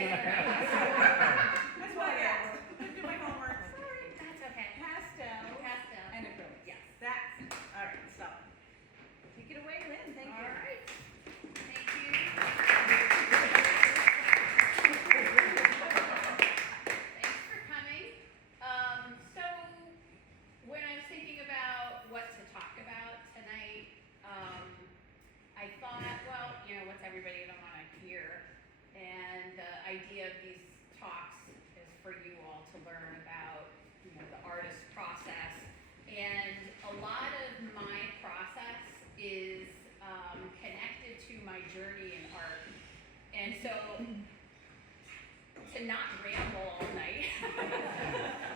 That's what I asked. Didn't do my homework. Sorry. That's okay. Pastel. Pastel. And acrylic. Yes. That's it. All right, so. Take it away, Lynn. Thank you. All right. Thank you. Thanks for coming. So when I was thinking about what to talk about tonight, I thought, well, what's everybody gonna want to hear? And the idea of these talks is for you all to learn about, the artist process. And a lot of my process is connected to my journey in art. And so, to not ramble all night,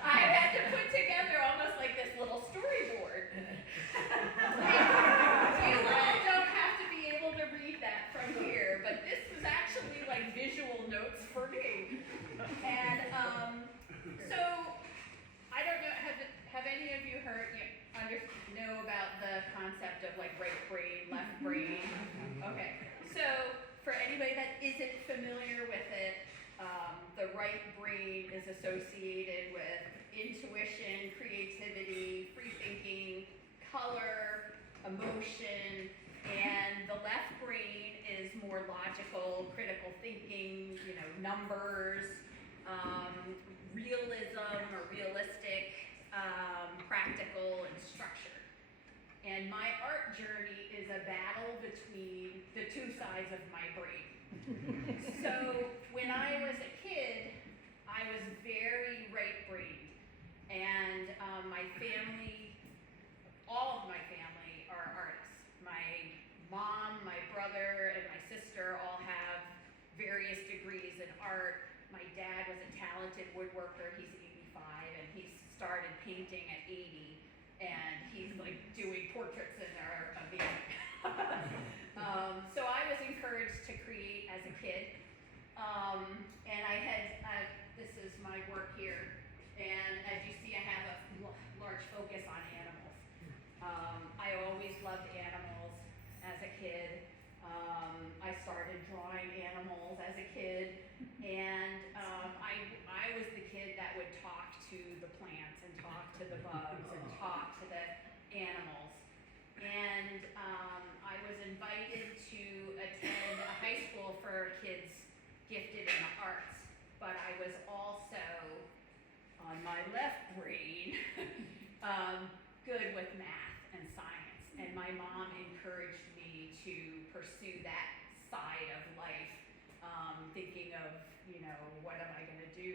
I had to put together almost like this little storyboard. You all don't have to be able to read that from here, but this was actually like visual notes for me. And so, I don't know, have any of you heard, know about the concept of like right brain, left brain? Okay, so for anybody that isn't familiar with it, the right brain is associated with intuition, creativity, free thinking, color, emotion, and the left brain is more logical, critical thinking, numbers, realism or realistic, practical, and structured. And my art journey is a battle between the two sides of my brain. So when I was a kid, I was very right-brained, and my family, all of my family are artists. My mom, my brother, and my sister all have various degrees in art. My dad was a talented woodworker. He's 85, and he started painting at 80, and he's like doing portraits in there of me. So I was encouraged to create as a kid, and I had, this is my work here, and as you see I have a large focus on animals. I always loved animals as a kid. I started drawing animals as a kid, and I was the kid that would talk to the plants and talk to the bugs and talk to the animals. And I was invited to attend a high school for kids gifted in the arts, but I was also, on my left brain, good with math and science. And my mom encouraged me to pursue that side of life, thinking of, what am I gonna do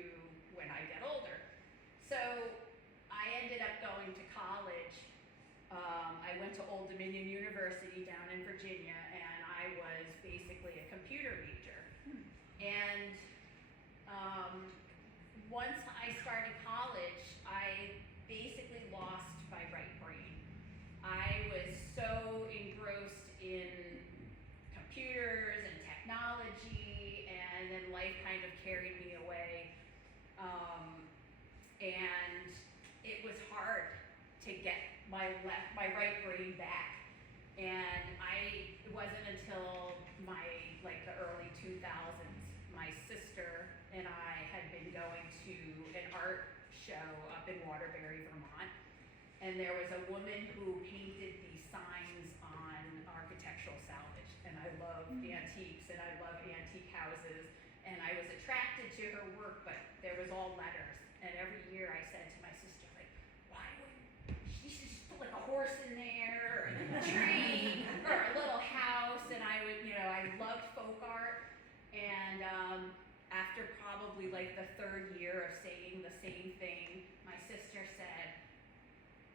when I get older? So I ended up going to college. I went to Old Dominion University down in Virginia, and I was basically a computer major. And once I started college, I basically lost my right brain. I was so engrossed in computers and technology, and then life kind of carried me away. And it was hard to get my right brain back. And it wasn't until the early 2000s, my sister and I had been going to an art show up in Waterbury, Vermont. And there was a woman who painted these signs on architectural salvage. And I love antiques, and I love antique houses. And I was attracted to her work, but there was all letters. And every year I said to my sister, why wouldn't she just put a horse in there, or a tree, or a little house? And I would, I loved folk art. And after probably the third year of saying the same thing, my sister said,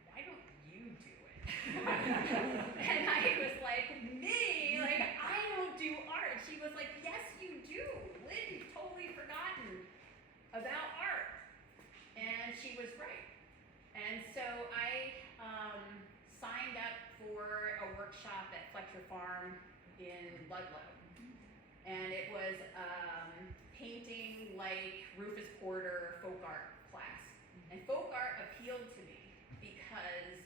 why don't you do it? And I was like, me? I don't do art. She was like, yes, you do. Lynn, you've totally forgotten about art. And she was right. And so I signed up for a workshop at Fletcher Farm in Ludlow. And it was painting like Rufus Porter folk art class. And folk art appealed to me because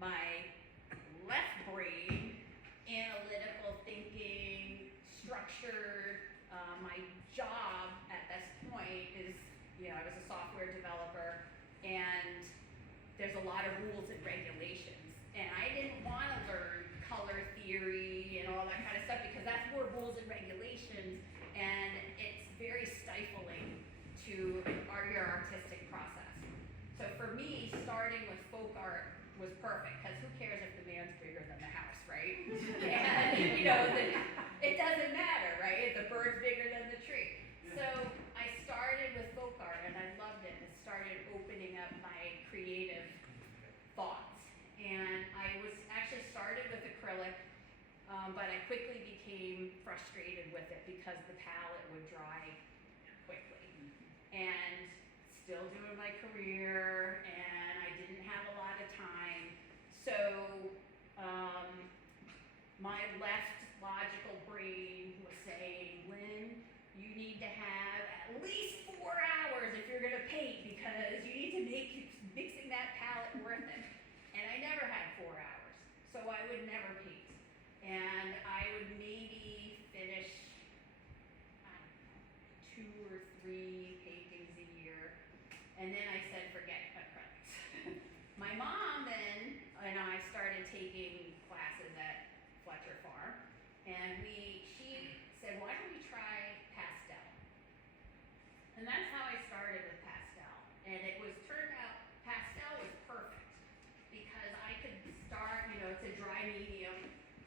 my left brain, analytical thinking, structured, my job and there's a lot of rules and regulations. And I didn't want to learn color theory and all that kind of stuff because that's more rules and regulations, and it's very stifling to your artistic process. So for me, starting with folk art was perfect, because who cares if the man's bigger than the house, right? And it doesn't matter, right? The bird's bigger than the tree. So I started with folk art and I loved it. It started opening up my creative thoughts. And I was actually started with acrylic, but I quickly became frustrated with it because the palette would dry quickly. And still doing my career, and I didn't have a lot of time. So my left logical brain was saying, Lynn, you need to have at least 4 hours if you're gonna paint, because you need to make mixing that palette worth it. And I never had 4 hours, so I would never paint. And I would maybe finish, I don't know, 2 or 3 paintings a year. And then I said, forget acrylics. My mom then and I started taking classes at Fletcher Farm, and she said, why don't we try pastel? And that's how I started with pastel. And turned out pastel was perfect because I could start, it's a dry medium,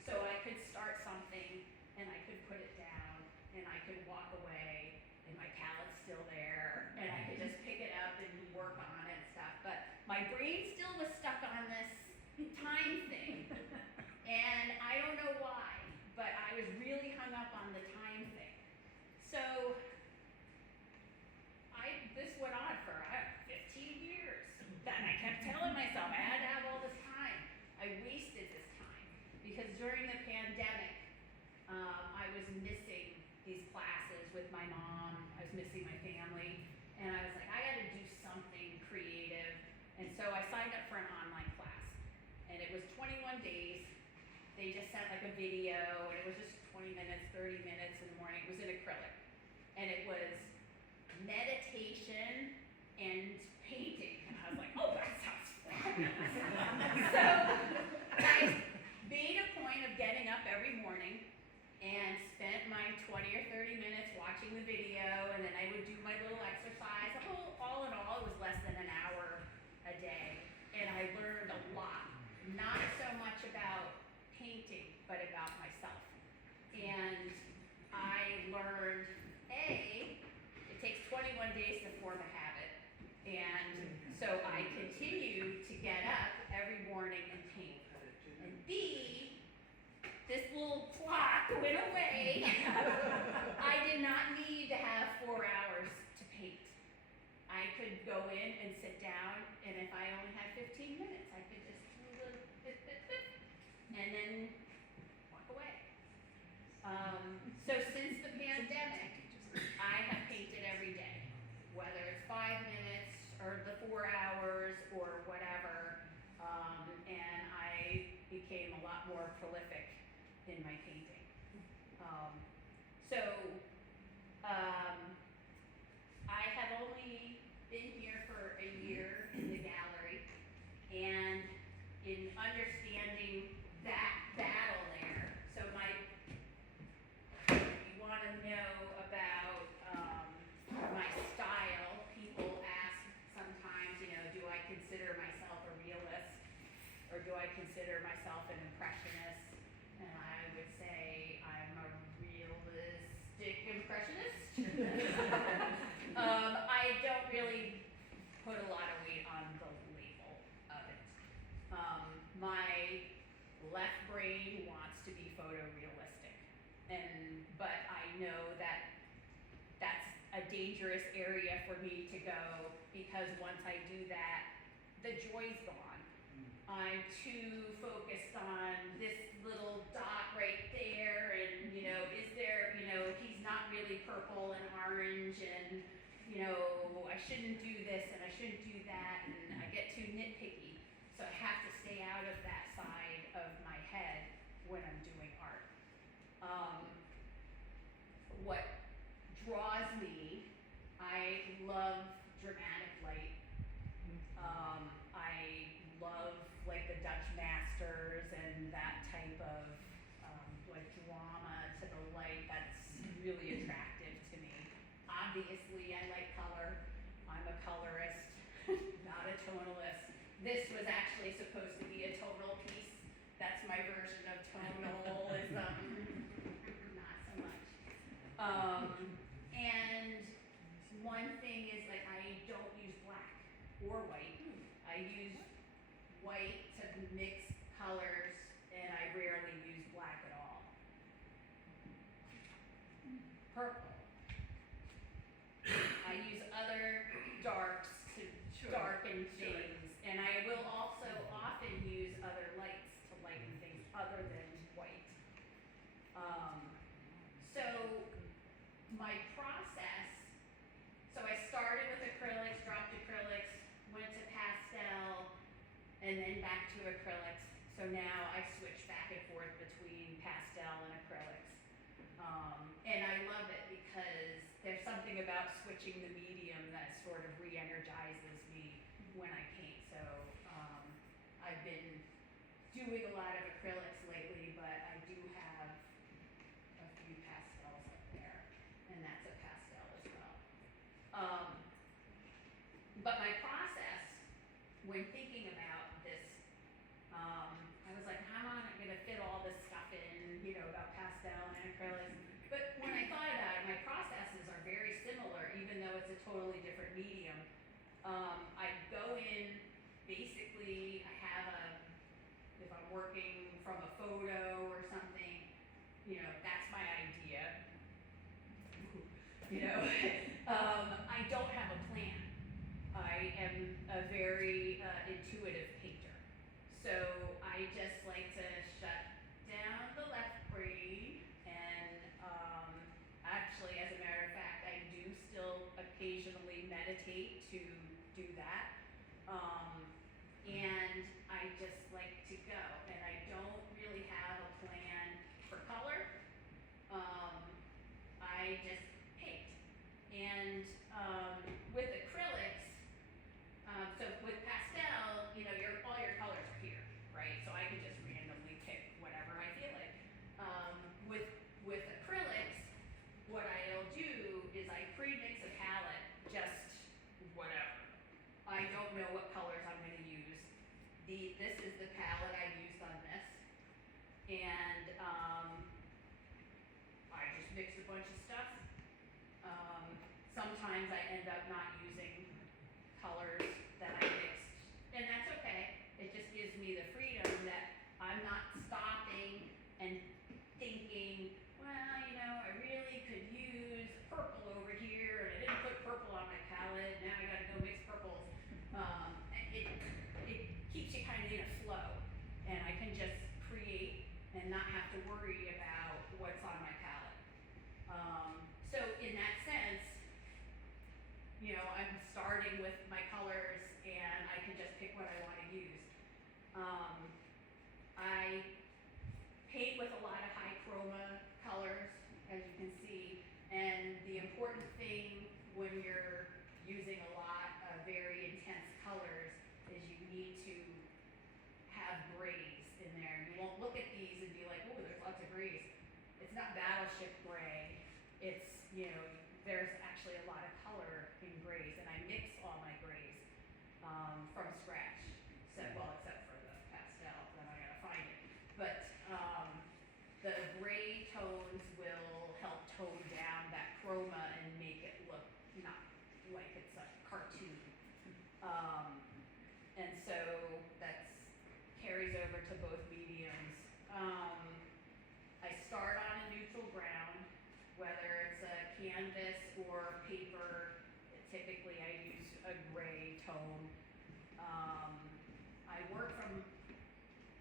so I could start something and I could put it down and I could walk away and my palette's still there and I could just pick it up and work on it and stuff. But my brain still was stuck on this time thing. And I don't know why, but I was really hung up on the time thing. So this went on for 15 years. That I kept telling myself I had to have all this time. I wasted this time because during the pandemic, I was missing these classes with my mom. I was missing my family, and I was like, I got to do something creative. And so I signed up for an online class, and it was 21 days. They just sent like a video, and it was just 20 minutes, 30 minutes in the morning. It was in acrylic, and it was meditation and painting. And I was like, oh, that sounds fun. So I made a point of getting up every morning and spent my 20 or 30 minutes watching the video, and then I would do my little exercise. All in all, it was less than an hour a day, and I learned a lot. Not so much about painting, but about myself. And I learned, it takes 21 days to form a habit. And so I continued to get up every morning and paint. And B, this little clock went away. I did not need to have 4 hours to paint. I could go in and sit down, and if I only had 15 minutes, I could just do a little bit, and then walk away. So since the pandemic, I have painted every day, whether it's 5 minutes or the 4 hours or whatever, and I became a lot more prolific in my painting. I have only been here for a year in the gallery, and in understanding that battle there, so if you want to know about my style, people ask sometimes, do I consider myself a realist, or do I consider myself an impressionist? And I would say I'm a realistic impressionist. I don't really put a lot of weight on the label of it. My left brain wants to be photorealistic, but I know that that's a dangerous area for me to go, because once I do that, the joy's gone. I'm too focused on this little dot right there, and is there, he's not really purple and orange, and I shouldn't do this and I shouldn't do that, and I get too nitpicky. So I have to stay out of that side of my head when I'm doing art. What draws me, I love dramatic light. obviously I like color. I'm a colorist, not a tonalist. This was actually supposed to be a tonal piece. That's my version of tonalism. Not so much. And one thing is, like, I don't use black or white. I use white to mix colors, and I rarely use black at all. Purple. I use other darks to darken things, and I will also often use other lights to lighten things other than white. So my process, so I started with acrylics, dropped acrylics, went to pastel, and then back to acrylics. So now I switch back and forth between pastel and acrylics. And I love it because there's something about switching the medium that sort of re-energizes me when I paint. So I've been doing a lot of acrylics lately, but I do have a few pastels up there, and that's a pastel as well. But my process, when thinking about this, I was like, how am I going to fit all this stuff in, about pastel and acrylics? But when I thought about it, my processes are very similar, even though it's a totally different medium. I go in, basically, if I'm working from a photo or something, that's my idea. I don't have a plan. I am a very intuitive painter. So I just like to shut down the left brain, and actually, as a matter of fact, I do still occasionally meditate to do that. And I just like to go, and I don't really have a plan for color. I just paint. And with acrylics, so with pastel, all your colors are here, right? So I can just randomly pick whatever I feel like. With acrylics, what I'll do is I pre-mix a palette, just whatever. I don't know what colors I'm going to use. This is the palette I used on this, and I just mixed a bunch of stuff. Sometimes I end up not using colors that I mixed, and that's okay. It just gives me the freedom that I'm not stopping and thinking, well, I really could use purple over here, and I didn't put purple on my palette, now I gotta go mix purples. It keeps you kind of in a flow, and I can just create and not have to worry about what's on my palette. So in that sense, I'm starting with my colors, and I can just pick what I want to use. I paint with a lot of high chroma colors, as you can see, and the important thing when you're using a lot of very intense colors is you need to have grays in there. You won't look at these and be like, oh, there's lots of grays. It's not battleship gray. It's, there's actually a lot of color in grays, and I mix all my grays from scratch. So, well, except for the pastel, then I gotta find it. But the gray tones will help tone down that chroma and make it look not like it's a cartoon. And so that carries over to both mediums. I start on a neutral ground, whether it's a canvas or paper. Typically I use a gray tone. I work from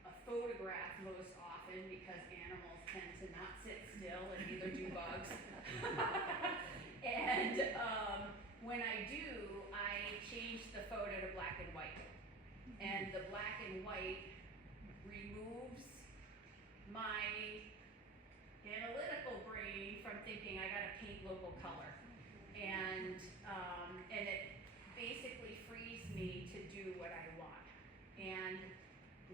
a photograph most often because animals tend to not sit still, and neither do bugs. And when I do, I change the photo to black and white. And the black and white removes my analytical brain from thinking I gotta paint local color. And it basically frees me to do what I want. And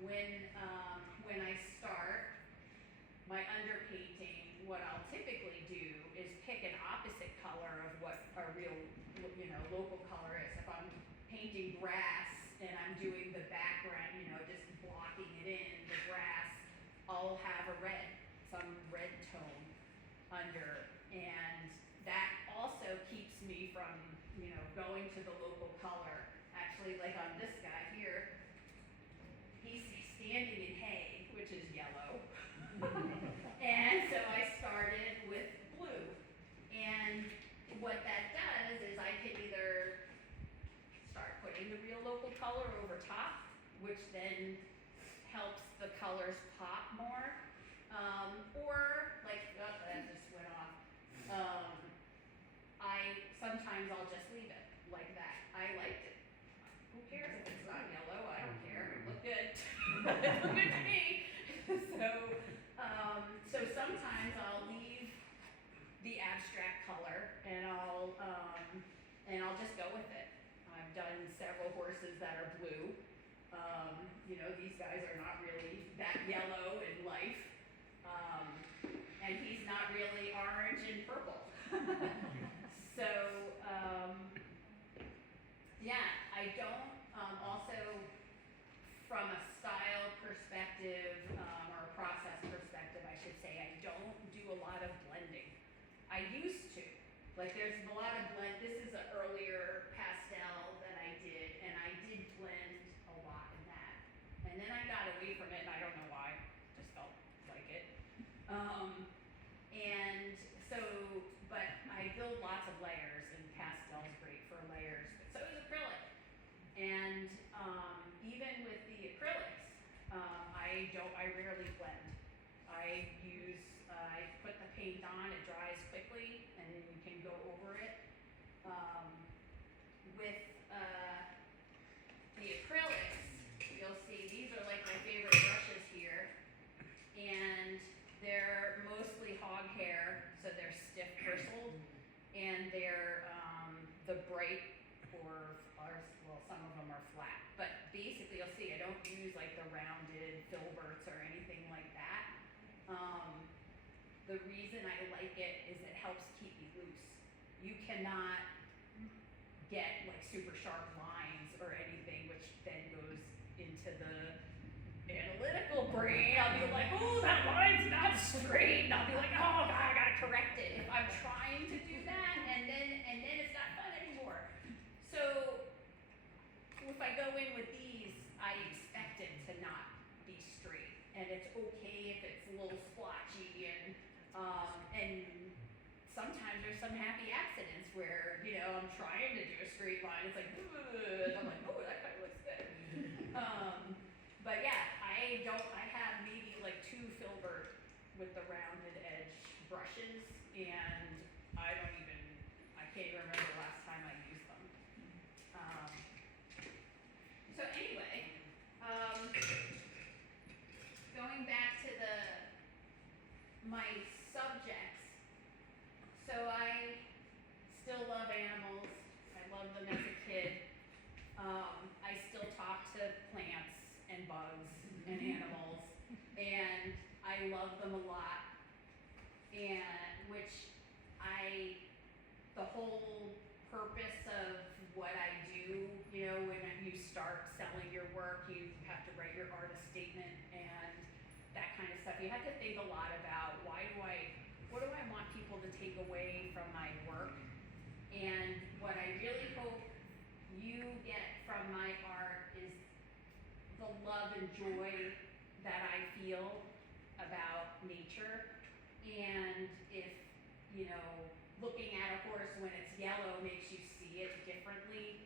when I start my underpainting, what I'll typically do is pick an opposite color of what a real local color is. If I'm painting grass and I'm doing the background, you know, just blocking it in, the grass, I'll have a red, some red tone under, and that also keeps me from, you know, going to the local color. Actually, like on this guy here, he's standing in hay, which is yellow. And so I started with blue. And what that does is I can either start putting the real local color over top, which then helps the colors pop more. Or like, oh, that just went off. Sometimes I'll just leave it like that. I liked it. Who cares if it's not yellow? I don't care. It looked good. It looked good to me. So sometimes I'll leave the abstract color and I'll just go with it. I've done several horses that are blue. You know, these guys are not really that yellow in life. And he's not really orange and purple. So, yeah, I don't, also from a style perspective, or a process perspective, I should say, I don't do a lot of blending. I used to. Like there's a lot of blend, this is an earlier pastel that I did, and I did blend a lot in that. And then I got away from it, and I don't know why, just felt like it. And so, but I build lots of layers, and pastel's great for layers, but so is acrylic. And even with the acrylics, I rarely blend. I put the paint on, it dries quickly, and then you can go over it. With the acrylics, you'll see these are like my favorite brushes here, and they're mostly hog hair, so they're stiff bristled, and they're the bright well, some of them are flat, but basically you'll see I don't use like the rounded filberts or anything like that. The reason I like it is it helps keep me loose. You cannot get like super sharp lines or anything, which then goes into the analytical brain. I'll be like, oh, that line's not straight. And I'll be like, oh God, I gotta correct it. If I'm trying to do that, and then it's not fun anymore. So if I go in with these, I expect it to not be straight, and it's okay if it's a little splotchy, and sometimes there's some happy accidents where, you know, I'm trying to do a straight line, it's like, and I'm like, oh, that kind of looks good. But yeah, I have maybe like 2 filbert with the rounded edge brushes, and I can't even remember the last time I used them. So anyway, going back to my subjects, so I still love animals. I loved them as a kid. I still talk to plants and bugs and animals, and I love them a lot. And the whole purpose of what I do, you know, when you start selling your work, you have to write your artist statement and that kind of stuff. You have to think a lot about what do I want people to take away from my work? And what I really hope you get from my art is the love and joy that I feel about nature. And if, you know, looking at a horse when it's yellow makes you see it differently,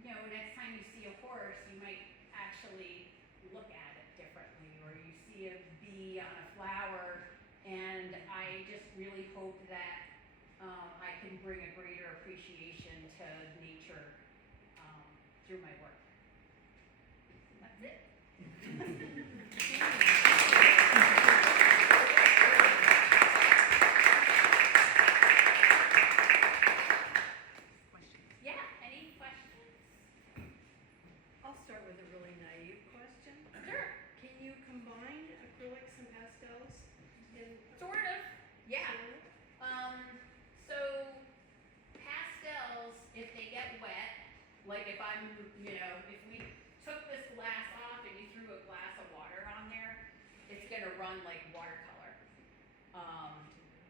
you know, next time you see a horse, you might actually look at it differently, or you see a bee on a flower, and I just really hope that I can bring a greater appreciation to nature through my work. That's it. I'll start with a really naive question. Sure. Can you combine acrylics and pastels in? Sort of. Yeah. So pastels, if you know, if we took this glass off and you threw a glass of water on there, it's gonna run like watercolor.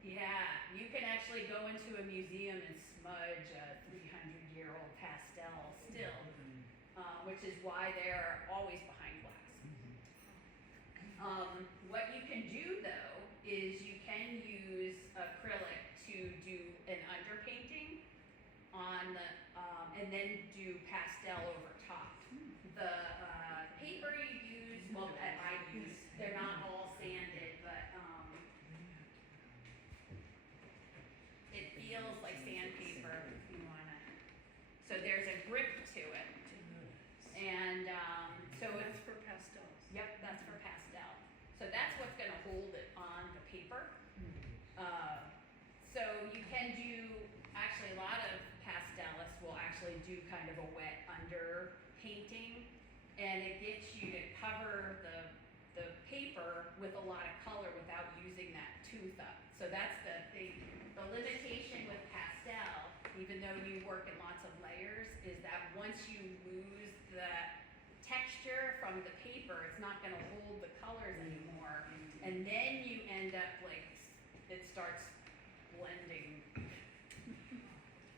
Yeah, you can actually go into a museum and smudge a 300-year-old pastel still, which is why they're always behind glass. What you can do though is you can use acrylic to do an underpainting on the, and then do pastel over top. The paper you use, well, that I use, they're not all sanded, but it feels like sandpaper if you wanna. So there's a grip to it, and so That's it's, for pastels. yep, that's for pastel. So that's what's gonna hold it on the paper. So you can do, actually a lot of pastelists will actually do kind of a wet under painting, and it gets you to cover the paper with a lot of color without using that tooth up. So that's the thing. The limitation with pastel, even though you work in lots of layers, is that once you lose the texture from the paper, it's not gonna hold the colors anymore. And then you end up like, it starts blending.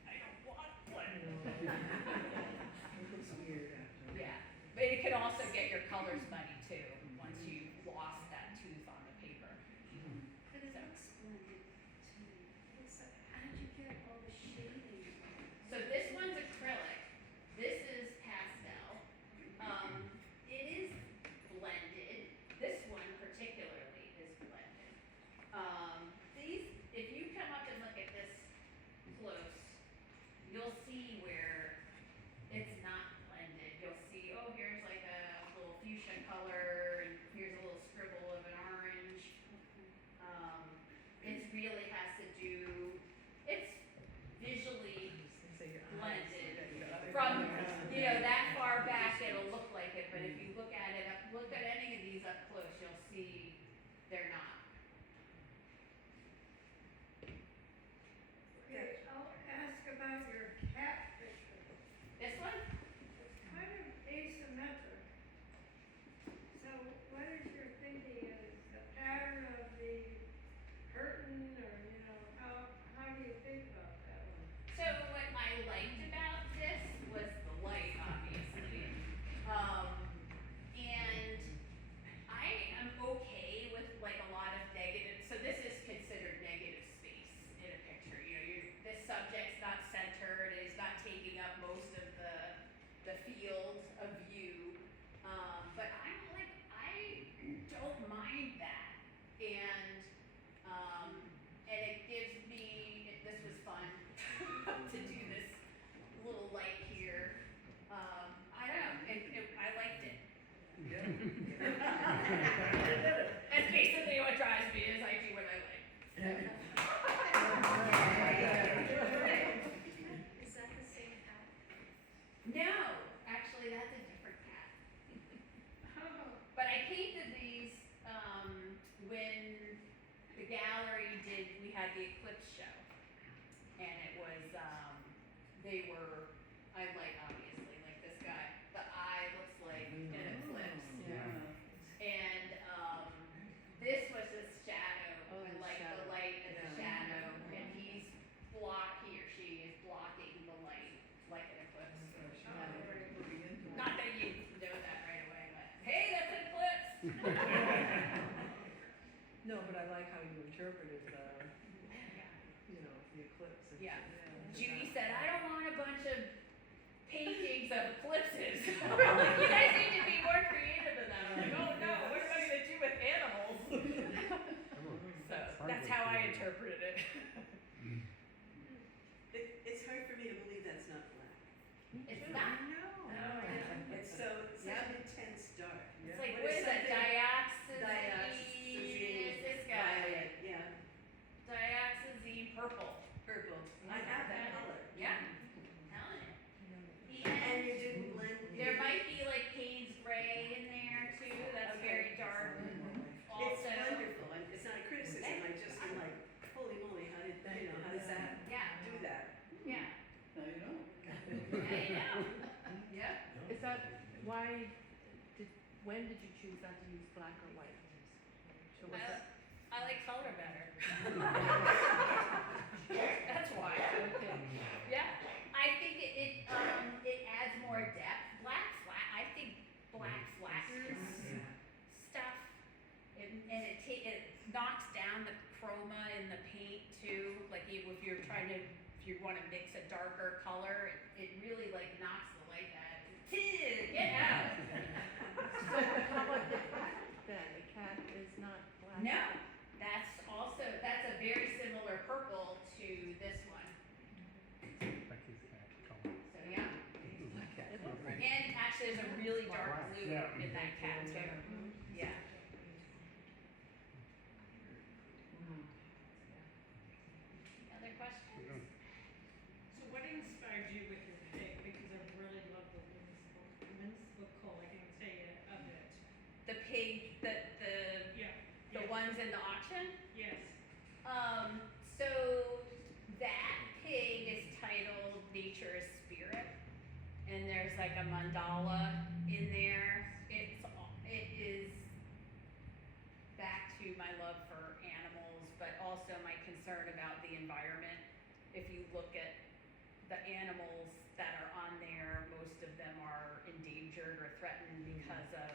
I don't want blending. It looks weird after. Yeah, but it could also get your colors muddy too, once you've lost that tooth on the paper. But it looks blended to me. How did you get all the shading? So this one's acrylic, this is pastel. It is blended, this one particularly is blended. These, if you come up and look at this close, you'll see where it's not blended. You'll see, oh, here's like a little fuchsia color, and here's a little scribble of an orange. It really has to do, it's visually blended. From, you know, that far back, it'll look like it, but if you look at it, look at any of these up close, you'll see they're not. Okay, I'll ask about your cat picture. This one? It's kind of asymmetric. So what is your thinking? Is the pattern of the curtain, or, you know, how do you think about that one? So what I liked about this was the light, obviously. And I am okay with like a lot of negative, so this is considered negative space in a picture. You know, this subject's not centered, it's not taking up most of the field of view. But I'm like, I don't mind that. And it gives me, this was fun to do this little light here. I don't know, I liked it. That's basically what drives me, is I do what I like. Is that the same cat? No, actually that's a different cat. But I painted these, when the gallery we had the eclipse show. And it was, they were, I like, obviously, like this guy, the eye looks like an eclipse. And, this was his shadow, Oh, I the like shadow. the light and the Yeah. shadow, and he or she is blocking the light like an eclipse. Not that you know that right away, but, hey, that's an eclipse! No, but I like how you interpreted the, you know, the eclipse. Yeah. It's Judy not- said, I don't want a bunch of paintings of eclipses. I'm like, you guys need to be more creative than that. I'm like, oh no, what am I gonna do with animals? So that's how I interpreted it. It's hard for me to believe that's not black. It's not. It's so, it's such an intense dark. It's like, What what is is that, something- dioxazine? This guy. violet, yeah, Dioxazine purple. purple. I have that color. Yeah. Telling you. And you didn't blend. There might be like Payne's gray in there too, that's very dark. It's Also, wonderful, and it's not a criticism, I just am like, holy moly, how did, you know, how does that yeah, do that? yeah, Now you know. yeah, you know. Yep. when did you choose not to use black or white? So was it? I like color better. That's why. Okay. Yeah, I think it adds more depth. Black flat, I think black flat stuff, and it knocks down the chroma in the paint too. Like if you're trying to, if you want to mix a darker color, it really like knocks the light out. Get out. So how about the cat then? The cat is not black? No, that's a very similar purple to this one. So yeah. And actually there's a really dark blue in that cat too. Yeah. Other questions? So what inspired you with your pick? Because I really love the whimsical, I can say it, of it. The pig, the Yeah. ones in the auction? Yes. So that pig is titled Nature is Spirit, and there's like a mandala in there. It is back to my love for animals, but also my concern about the environment. If you look at the animals that are on there, most of them are endangered or threatened because of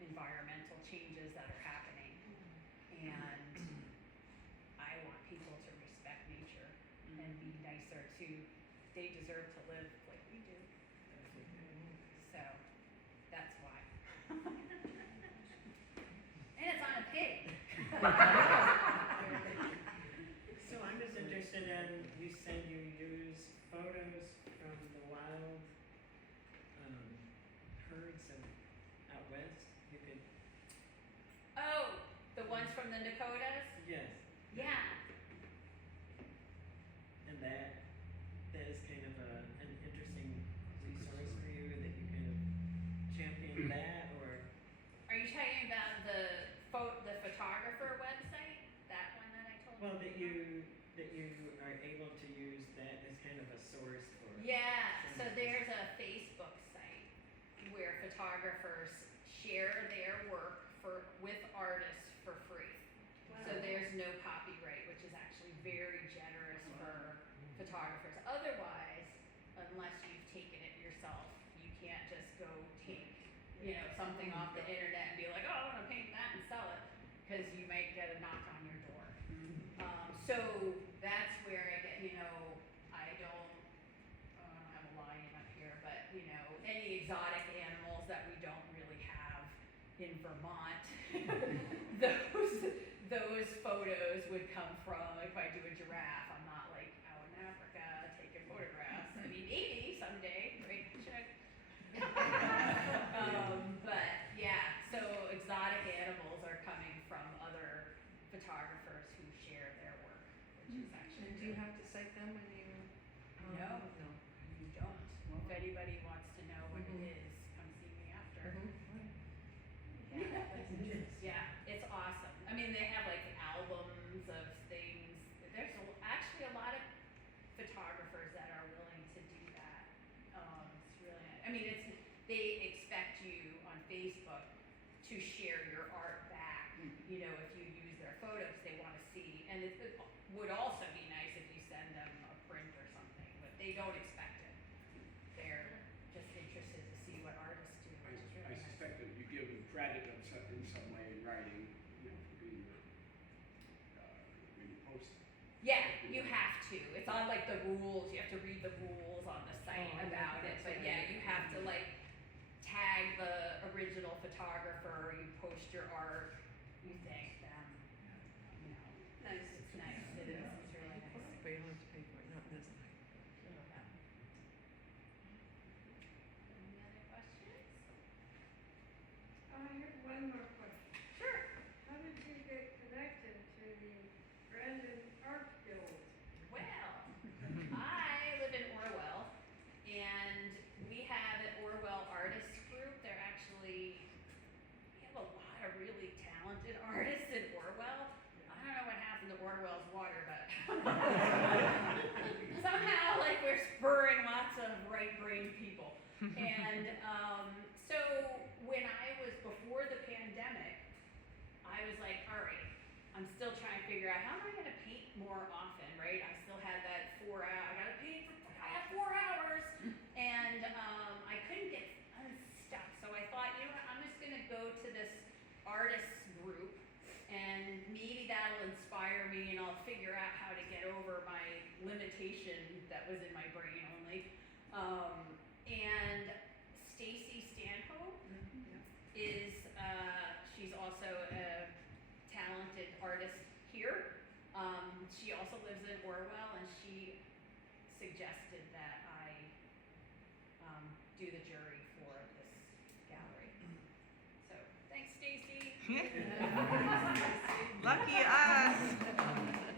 environmental changes that are happening. And I want people to respect nature and be nicer to, they deserve to live like we do. So, that's why. And it's on a pig. So I'm just interested in, you said you use photos from the wild herds and out west. You could, Oh, the ones from the Dakotas? yes, Yeah. and that is kind of an interesting resource for you that you kind of champion that, or Are you talking about the photographer website? That one that I told you? well that you are able to use that as kind of a source for. Yeah, so there's a Facebook site where photographers share their work with artists for free. So there's no copyright, which is actually very generous for photographers. Otherwise, unless you've taken it yourself, you can't just go take, something off the internet and be like, oh, I want to paint that and sell it, because you might get a knock on your door. So that's where I get, I don't have a lion up here, but any exotic animals that we don't really have in Vermont, those photos would come from, if I do a giraffe, I'm not like out in Africa taking photographs. I mean, maybe someday, right? Check. But yeah, so exotic animals are coming from other photographers who share their work, which is actually And do you have to cite them when you? No. No. You don't. If anybody wants to know what Mhm. it is, come see me after. Mhm. Yeah, it's awesome. I mean, they have like albums of things. There's actually a lot of photographers that are willing to do that. It's really, they expect you on Facebook to share your art back. If you use their photos, they want to see. And it would also be nice if you send them a print or something, but they don't expect it. They're just interested to see what artists do, I which is really nice. suspect that you give them credit in some way in writing, for being when you post it. Yeah, you have to. It's on like the rules. You have to read the rules on the site about it. But yeah, you have to like tag the original photographer. You post your art. You thank them. Nice. It's nice. It is. It's really nice. But you don't have to pay for it, not this night. Any other questions? I have one more question. Sure. How did you get connected to the Brandon Art Guild? Well, I live in Orwell, and we have an Orwell artists group. We have a lot of really talented artists in Orwell. I don't know what happened to Orwell's water, but And so when I was before the pandemic, I was like, all right, I'm still trying to figure out how am I gonna paint more often, right? I still had that 4 hour, I gotta paint for, I have 4 hours, and I couldn't get unstuck. So I thought, you know what, I'm just gonna go to this artists group, and maybe that'll inspire me, and I'll figure out how to get over my limitation that was in my brain only. And Stacy Stanhope is, she's also a talented artist here. She also lives in Orwell, and she suggested that I do the jury for this gallery. So thanks, Stacy. Lucky us.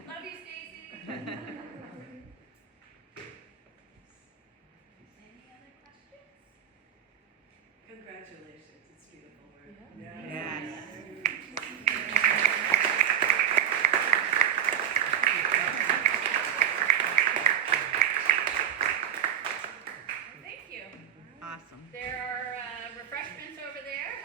Love you, Stacy. Any other questions? Congratulations, it's beautiful work. Yes. Thank you. Awesome. There are refreshments over there.